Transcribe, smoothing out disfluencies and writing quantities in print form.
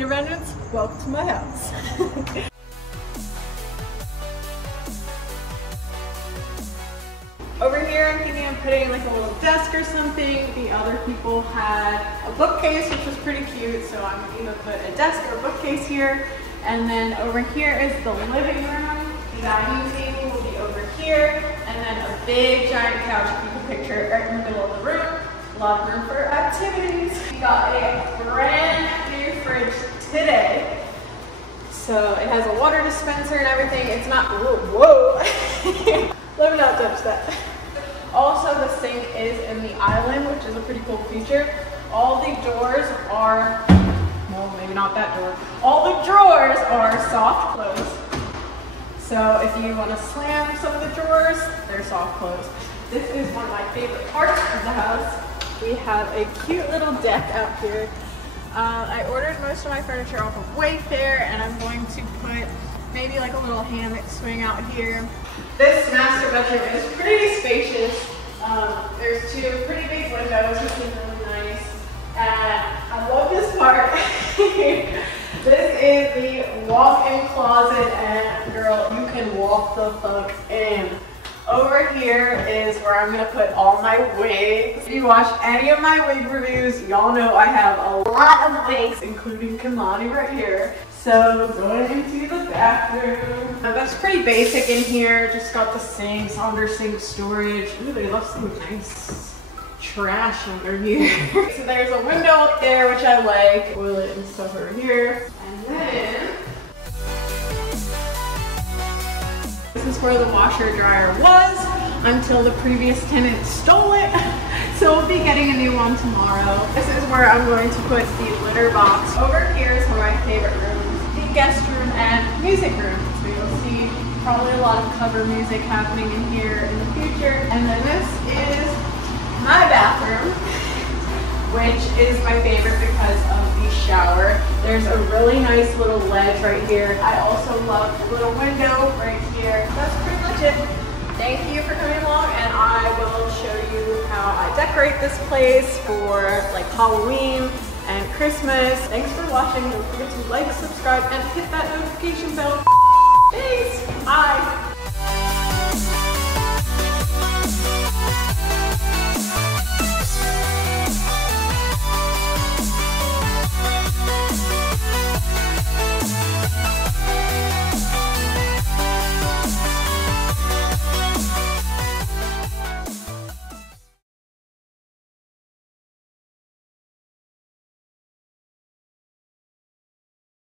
VaderVengeance, welcome to my house. Over here, I'm thinking of putting like a little desk or something. The other people had a bookcase, which was pretty cute, so I'm gonna either put a desk or a bookcase here. And then over here is the living room. The dining table will be over here, and then a big giant couch you can picture right in the middle of the room. A lot of room for activities. We got a brand new fridge today. So it has a water dispenser and everything. It's not, whoa. Let me not touch that. Also, the sink is in the island, which is a pretty cool feature. All the doors are, well, maybe not that door. All the drawers are soft close. So if you want to slam some of the drawers, they're soft close. This is one of my favorite parts of the house. We have a cute little deck out here. I ordered most of my furniture off of Wayfair, and I'm going to put maybe like a little hammock swing out here. This master bedroom is pretty spacious. There's two pretty big windows, which is really nice. And I love this part. This is the walk-in closet, and girl, you can walk the fuck in. Over here is where I'm gonna put all my wigs. If you watch any of my wig reviews, y'all know I have a lot of wigs, including Kamani right here. So going into the bathroom. Now, that's pretty basic in here. Just got the sinks, under sink storage. Ooh, they left some nice trash under here. So there's a window up there, which I like. Toilet and stuff over here. And then this is where the washer dryer was until the previous tenant stole it. So we'll be getting a new one tomorrow. This is where I'm going to put the litter box. Over here is one of my favorite rooms, the guest room and music room. So you'll see probably a lot of cover music happening in here in the future. And then this is my bathroom, which is my favorite because of the shower. There's a really nice little ledge right here. I also love the little window right here. That's pretty much it. Thank you for coming along, and I will show you how I decorate this place for like Halloween and Christmas. Thanks for watching. Don't forget to like, subscribe, and hit that notification bell. Thanks. Bye.